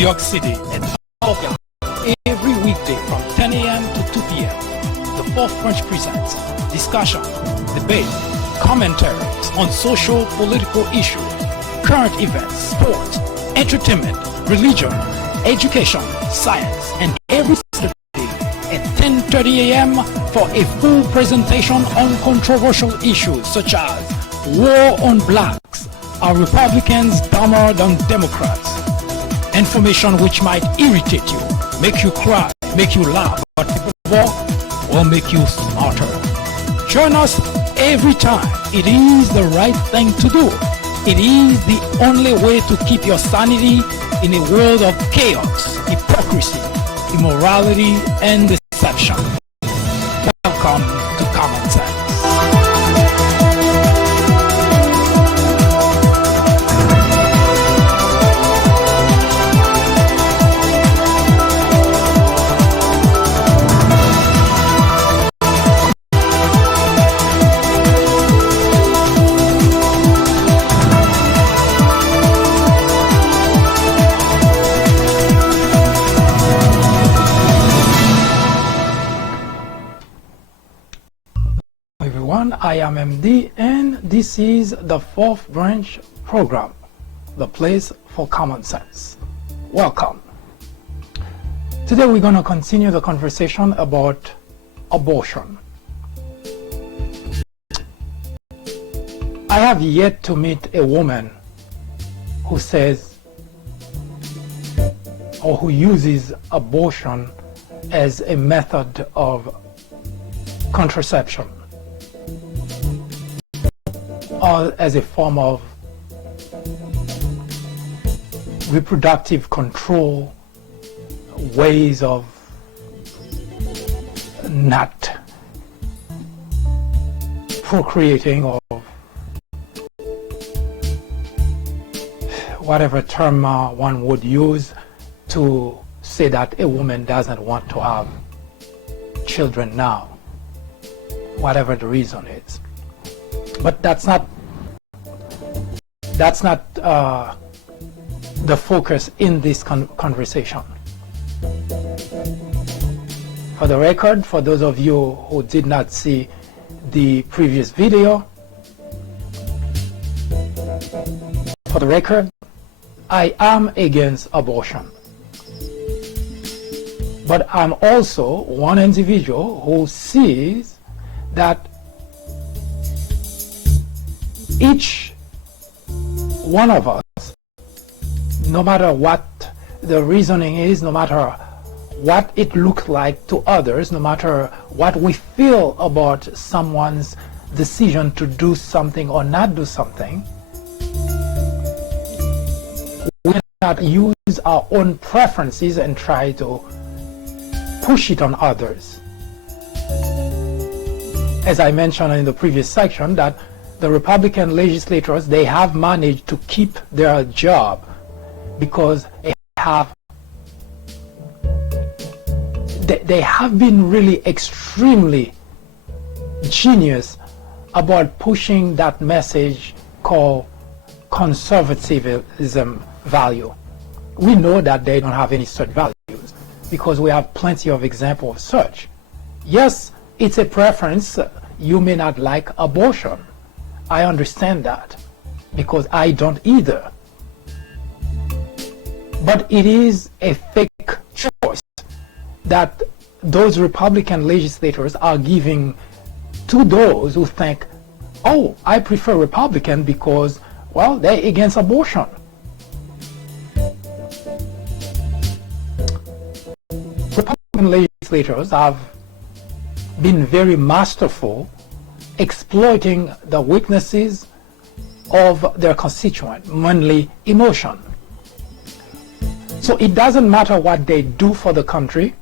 York City at 5 o'clock every weekday from 10 a.m. to 2 p.m. The Fourth Branch presents discussion, debate, commentaries on social, political issues, current events, sports, entertainment, religion, education, science, and every Saturday at 10:30 a.m. for a full presentation on controversial issues such as war on blacks, are Republicans dumber than Democrats? Information which might irritate you, make you cry, make you laugh, but will make you smarter. Join us every time. It is the right thing to do. It is the only way to keep your sanity in a world of chaos, hypocrisy, immorality, and deception. Welcome to Common Sense. I am MD, and this is the Fourth Branch program, the place for common sense. Welcome. Today we're going to continue the conversation about abortion. I have yet to meet a woman who says or who uses abortion as a method of contraception, or as a form of reproductive control, ways of not procreating, or whatever term one would use to say that a woman doesn't want to have children now, whatever the reason is. But that's not the focus in this conversation. For the record, for those of you who did not see the previous video, for the record, I am against abortion. But I'm also one individual who sees that each one of us, no matter what the reasoning is, no matter what it looks like to others, no matter what we feel about someone's decision to do something or not do something, we cannot use our own preferences and try to push it on others. As I mentioned in the previous section, that the Republican legislators, they have managed to keep their job because they have been really extremely genius about pushing that message called conservatism value. We know that they don't have any such values because we have plenty of examples of such. Yes, it's a preference. You may not like abortion. I understand that, because I don't either. But it is a fake choice that those Republican legislators are giving to those who think, oh, I prefer Republican because, well, they're against abortion. Republican legislators have been very masterful exploiting the weaknesses of their constituent, mainly emotion. So it doesn't matter what they do for the country,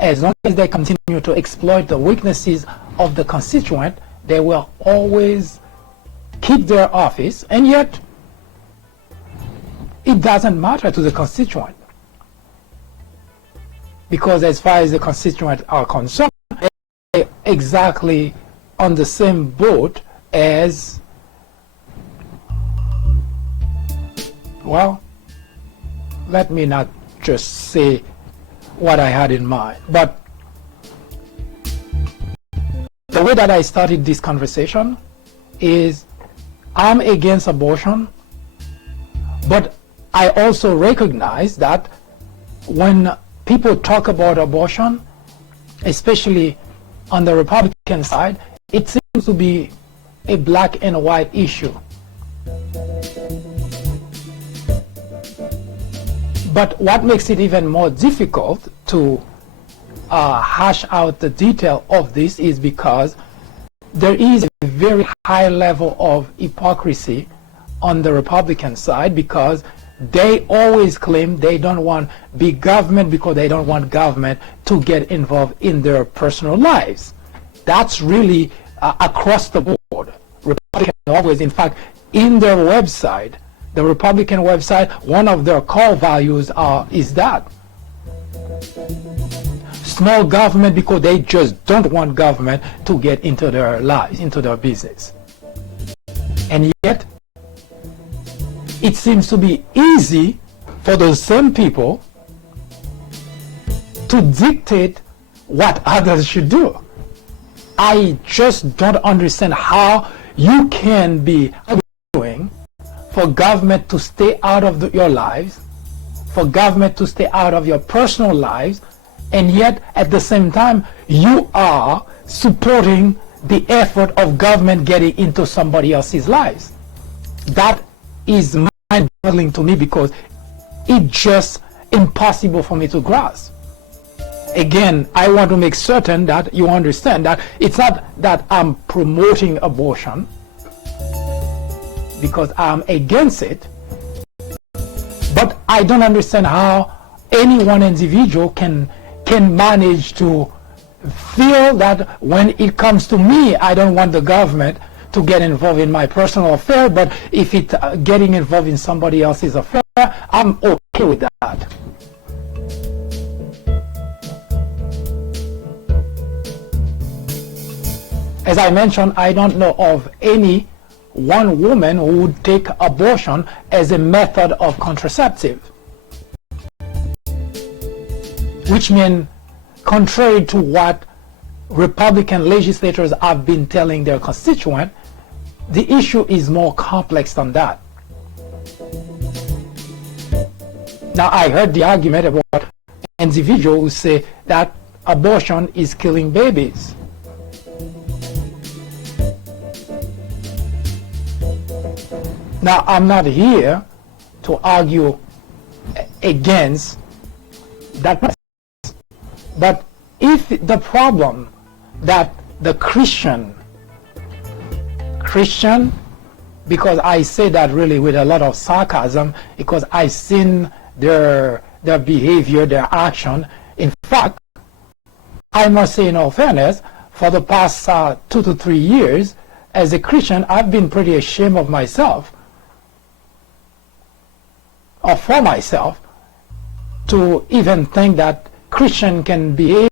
as long as they continue to exploit the weaknesses of the constituent, they will always keep their office, and yet it doesn't matter to the constituent. Because as far as the constituents are concerned, they're exactly on the same boat as, well, let me not just say what I had in mind. But the way that I started this conversation is I'm against abortion, but I also recognize that when people talk about abortion, especially on the Republican side, it seems to be a black and white issue. But what makes it even more difficult to hash out the detail of this is because there is a very high level of hypocrisy on the Republican side, because they always claim they don't want big government because they don't want government to get involved in their personal lives. That's really across the board. Republicans always, in fact, in their website, the Republican website, one of their core values is that small government, because they just don't want government to get into their lives, into their business. And yet, it seems to be easy for those same people to dictate what others should do. I just don't understand how you can be arguing for government to stay out of your lives, for government to stay out of your personal lives, and yet at the same time you are supporting the effort of government getting into somebody else's lives. That is mind-boggling to me, because it's just impossible for me to grasp. Again, I want to make certain that you understand that it's not that I'm promoting abortion, because I'm against it, but I don't understand how any one individual can manage to feel that when it comes to me, I don't want the government to get involved in my personal affair, but if it's getting involved in somebody else's affair, I'm okay with that. As I mentioned, I don't know of any one woman who would take abortion as a method of contraceptive, which means, contrary to what Republican legislators have been telling their constituents, the issue is more complex than that. Now, I heard the argument about individuals who say that abortion is killing babies. Now, I'm not here to argue against that, but if the problem that the Christian, because I say that really with a lot of sarcasm, because I've seen their behavior, their action. In fact, I must say in all fairness, for the past 2 to 3 years, as a Christian, I've been pretty ashamed of myself, or for myself, to even think that Christian can behave,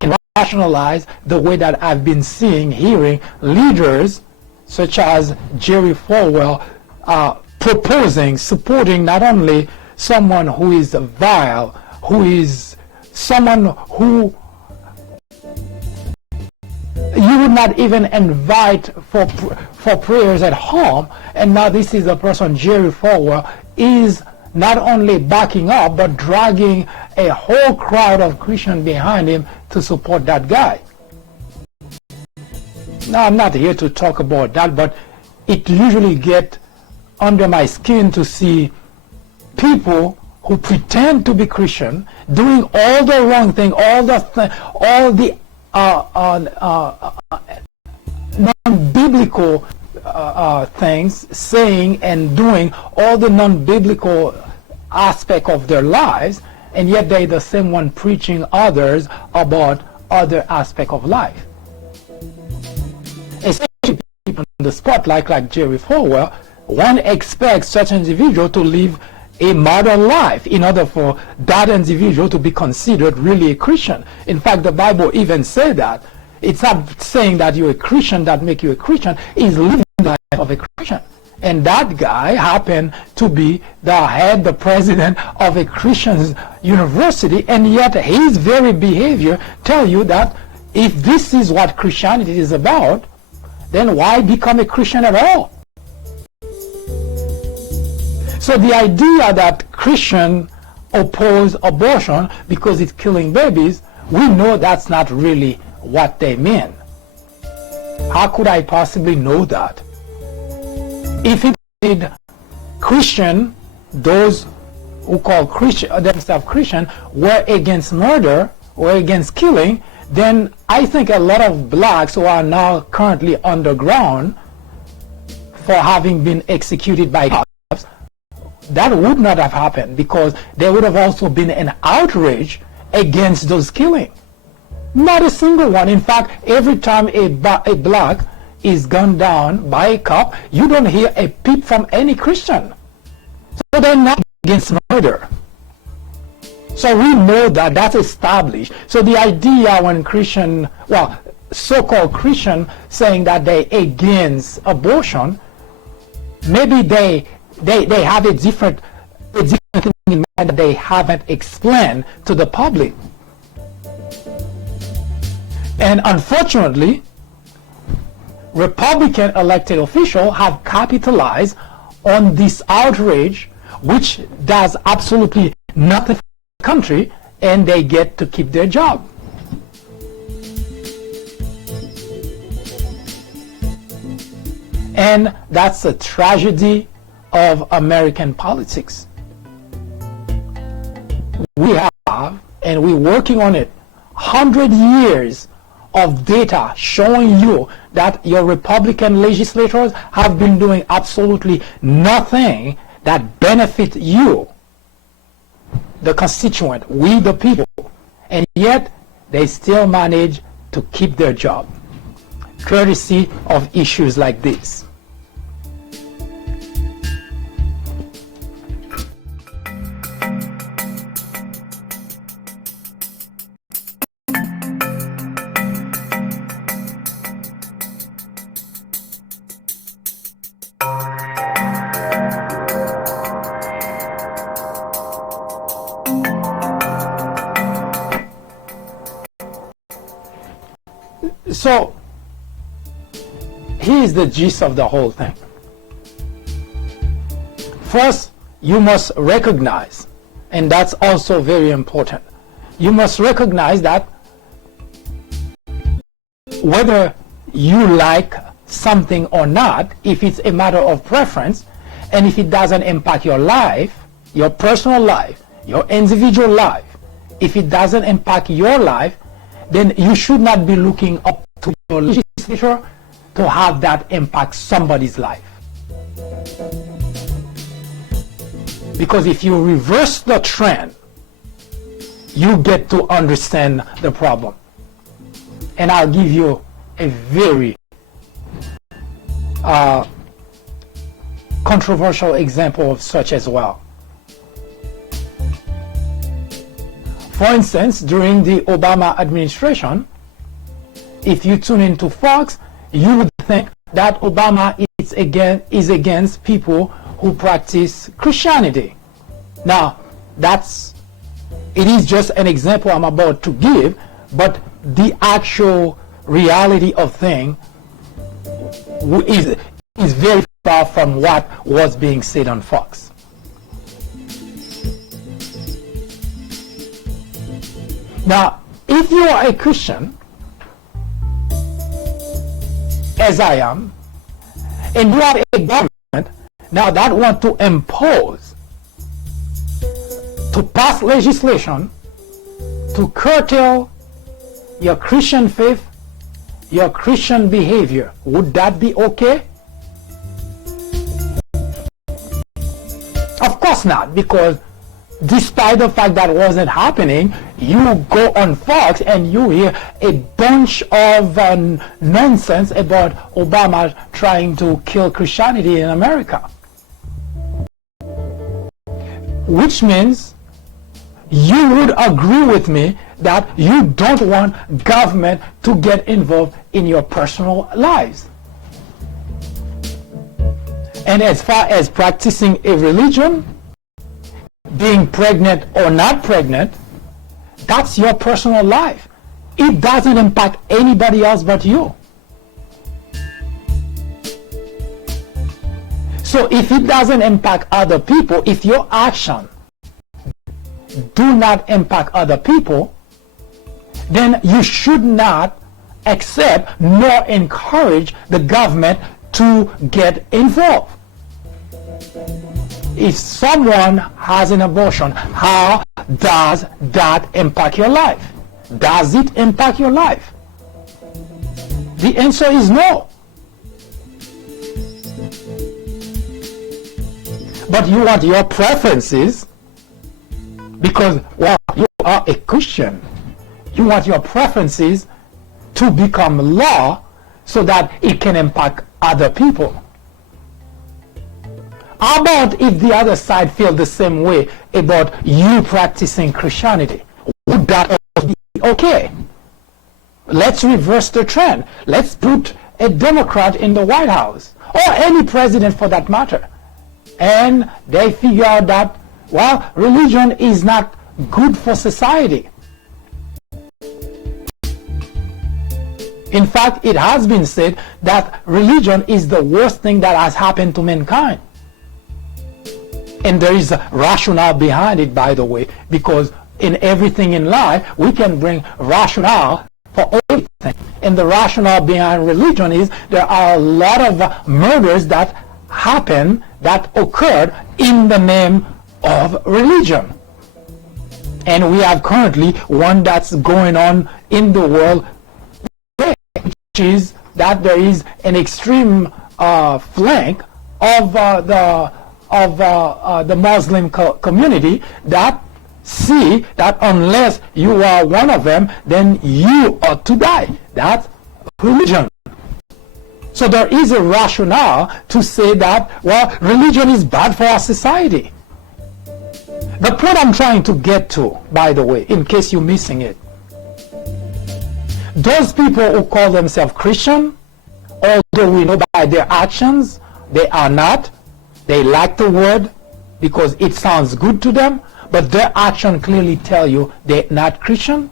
can rationalize the way that I've been seeing, hearing leaders such as Jerry Falwell proposing, supporting not only someone who is vile, who is someone who you would not even invite for prayers at home, and now this is a person, Jerry Falwell, is not only backing up but dragging a whole crowd of Christians behind him to support that guy. Now, I'm not here to talk about that, but it usually gets under my skin to see people who pretend to be Christian doing all the wrong thing, all the non-biblical things, saying and doing all the non-biblical aspect of their lives, and yet they're the same one preaching others about other aspect of life. Especially people in the spotlight like Jerry Falwell, one expects such an individual to live a modern life in order for that individual to be considered really a Christian. In fact, the Bible even says that. It's not saying that you're a Christian that make you a Christian, it's living the life of a Christian. and that guy happened to be the president of a Christian university, and yet his very behavior tell you that if this is what Christianity is about, then why become a Christian at all? So the idea that Christians oppose abortion because it's killing babies, we know that's not really what they mean. How could I possibly know that? If it did Christian, those who call themselves Christian, were against murder or against killing, then I think a lot of blacks who are now currently underground for having been executed by cops, that would not have happened, because there would have also been an outrage against those killings. Not a single one. In fact, every time a black is gunned down by a cop, you don't hear a peep from any Christian. So they're not against murder. So we know that that's established. So the idea when Christian, well, so-called Christian saying that they're against abortion, maybe they have a different thing in mind that they haven't explained to the public. And unfortunately, Republican elected officials have capitalized on this outrage, which does absolutely nothing for the country, and they get to keep their job. And that's a tragedy of American politics. We have, and we're working on it, 100 years of data showing you that your Republican legislators have been doing absolutely nothing that benefit you, the constituent, we the people, and yet they still manage to keep their job, courtesy of issues like this. So here's the gist of the whole thing. First, you must recognize, and that's also very important, you must recognize that whether you like something or not, if it's a matter of preference, and if it doesn't impact your life, your personal life, your individual life, if it doesn't impact your life, then you should not be looking up to your legislature to have that impact somebody's life. Because if you reverse the trend, you get to understand the problem. And I'll give you a very controversial example of such as well. For instance, during the Obama administration, if you tune into Fox, you would think that Obama is against people who practice Christianity. Now, it is just an example I'm about to give, but the actual reality of things is very far from what was being said on Fox. Now, if you are a Christian, as I am, and you have a government now that want to impose, to pass legislation to curtail your Christian faith, your Christian behavior, would that be okay? Of course not, because despite the fact that wasn't happening, you go on Fox and you hear a bunch of nonsense about Obama trying to kill Christianity in America. Which means you would agree with me that you don't want government to get involved in your personal lives. And as far as practicing a religion, being pregnant or not pregnant, that's your personal life. It doesn't impact anybody else but you. So if it doesn't impact other people, if your action do not impact other people, then you should not accept nor encourage the government to get involved. If someone has an abortion, how does that impact your life? Does it impact your life? The answer is no. But you want your preferences, because, well, you are a Christian. You want your preferences to become law so that it can impact other people. How about if the other side feels the same way about you practicing Christianity? Would that be okay? Let's reverse the trend. Let's put a Democrat in the White House, or any president for that matter. And they figure out that, well, religion is not good for society. In fact, it has been said that religion is the worst thing that has happened to mankind. And there is a rationale behind it, by the way, because in everything in life, we can bring rationale for everything. And the rationale behind religion is there are a lot of murders that happen, that occurred in the name of religion. And we have currently one that's going on in the world, which is that there is an extreme flank of the Muslim community that see that unless you are one of them, then you ought to die. That's religion. So there is a rationale to say that, well, religion is bad for our society. The point I'm trying to get to, by the way, in case you're missing it, those people who call themselves Christian, although we know by their actions they are not, they like the word because it sounds good to them, but their action clearly tell you they're not Christian.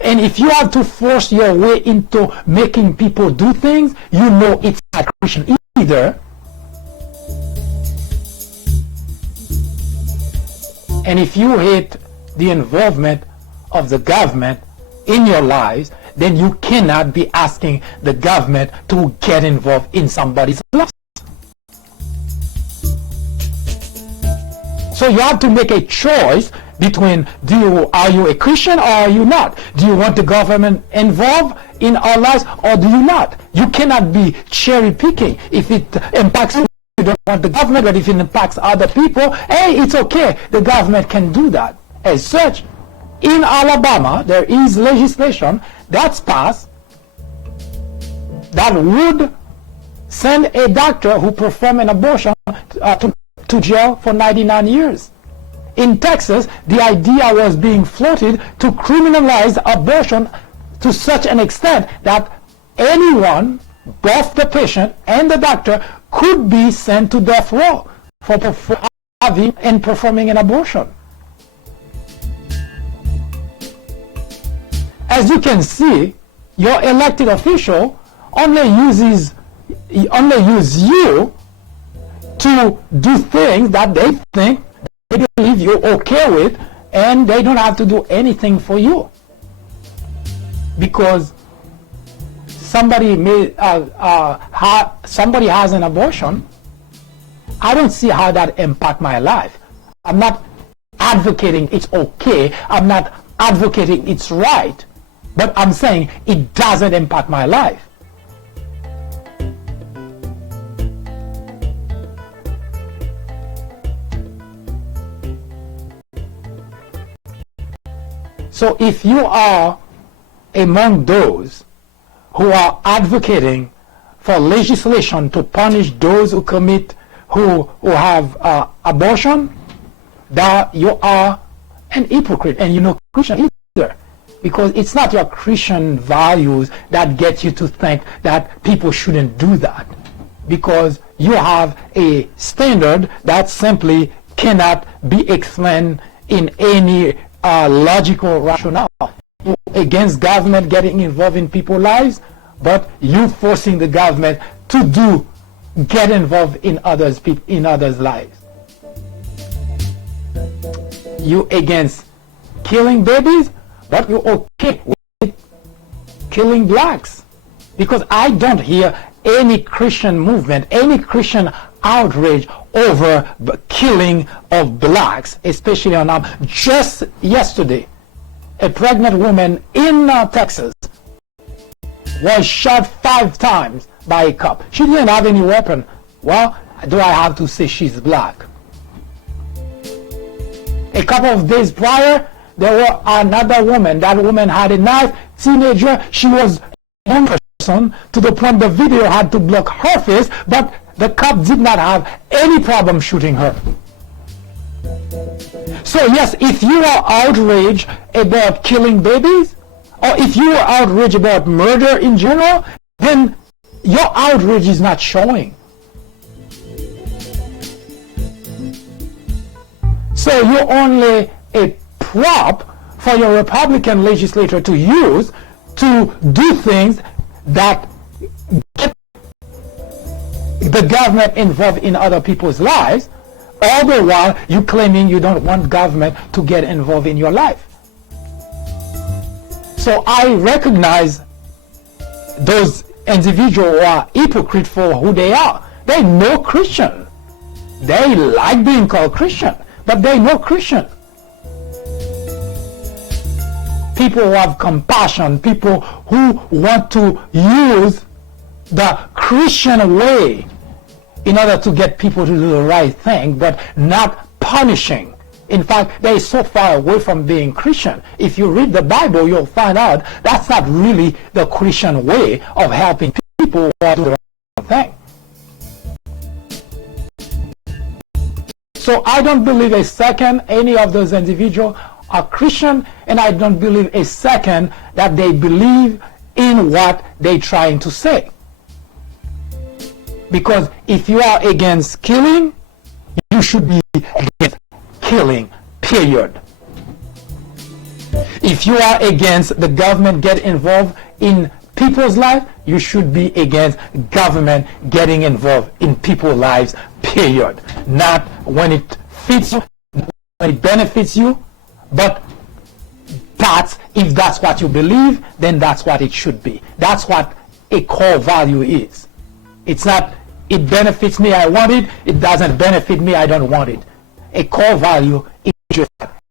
And if you have to force your way into making people do things, you know it's not Christian either. And if you hate the involvement of the government in your lives, then you cannot be asking the government to get involved in somebody's life. So you have to make a choice between are you a Christian or are you not? Do you want the government involved in our lives or do you not? You cannot be cherry picking. If it impacts you, you don't want the government, but if it impacts other people, hey, it's okay. The government can do that. As such, in Alabama, there is legislation that's passed that would send a doctor who performed an abortion to jail for 99 years. In Texas, the idea was being floated to criminalize abortion to such an extent that anyone, both the patient and the doctor, could be sent to death row for having and performing an abortion. As you can see, your elected official only use you to do things that they think they believe you're okay with, and they don't have to do anything for you. Because somebody somebody has an abortion, I don't see how that impact my life. I'm not advocating it's okay. I'm not advocating it's right. But I'm saying it doesn't impact my life. So if you are among those who are advocating for legislation to punish those who have abortion, that you are an hypocrite, and you're not Christian either, because it's not your Christian values that get you to think that people shouldn't do that. because you have a standard that simply cannot be explained in any logical rationale. You're against government getting involved in people's lives, but you forcing the government to get involved in others' lives. You against killing babies, but you're okay with killing blacks. Because I don't hear any Christian movement, any Christian outrage over the killing of blacks, especially on just yesterday, a pregnant woman in Texas was shot 5 times by a cop. She didn't have any weapon. Well, do I have to say she's black? A couple of days prior, there was another woman. That woman had a knife, teenager. She was a young person to the point the video had to block her face, but the cop did not have any problem shooting her. So yes, if you are outraged about killing babies, or if you are outraged about murder in general, then your outrage is not showing. So you're only a prop for your Republican legislator to use to do things that get the government involved in other people's lives, all the while you claiming you don't want government to get involved in your life. So I recognize those individuals who are hypocrite for who they are. They're no Christian. They like being called Christian, but they're no Christian. People who have compassion, people who want to use the Christian way in order to get people to do the right thing, but not punishing. In fact, they are so far away from being Christian. If you read the Bible, you'll find out that's not really the Christian way of helping people who do the right thing. So I don't believe a second any of those individuals are Christian, and I don't believe a second that they believe in what they're trying to say. Because if you are against killing, you should be against killing, period. If you are against the government get involved in people's lives, you should be against government getting involved in people's lives, period. Not when it fits you, when it benefits you, but if that's what you believe, then that's what it should be. That's what a core value is. It's not, it benefits me, I want it. It doesn't benefit me, I don't want it. A core value is just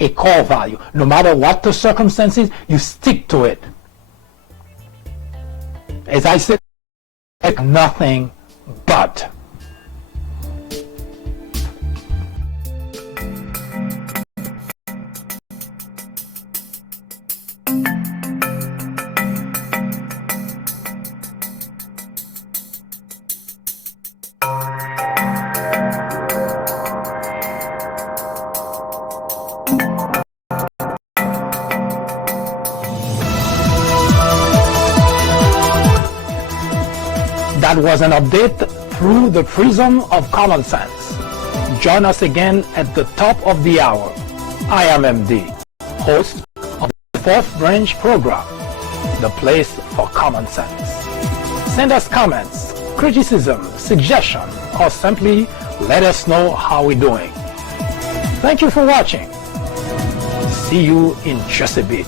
a core value. No matter what the circumstances, you stick to it. As I said, nothing but. That was an update through the prism of common sense. Join us again at the top of the hour. I am MD, host of the 4th Branch program, the place for common sense. Send us comments, criticism, suggestion, or simply let us know how we're doing. Thank you for watching. See you in just a bit.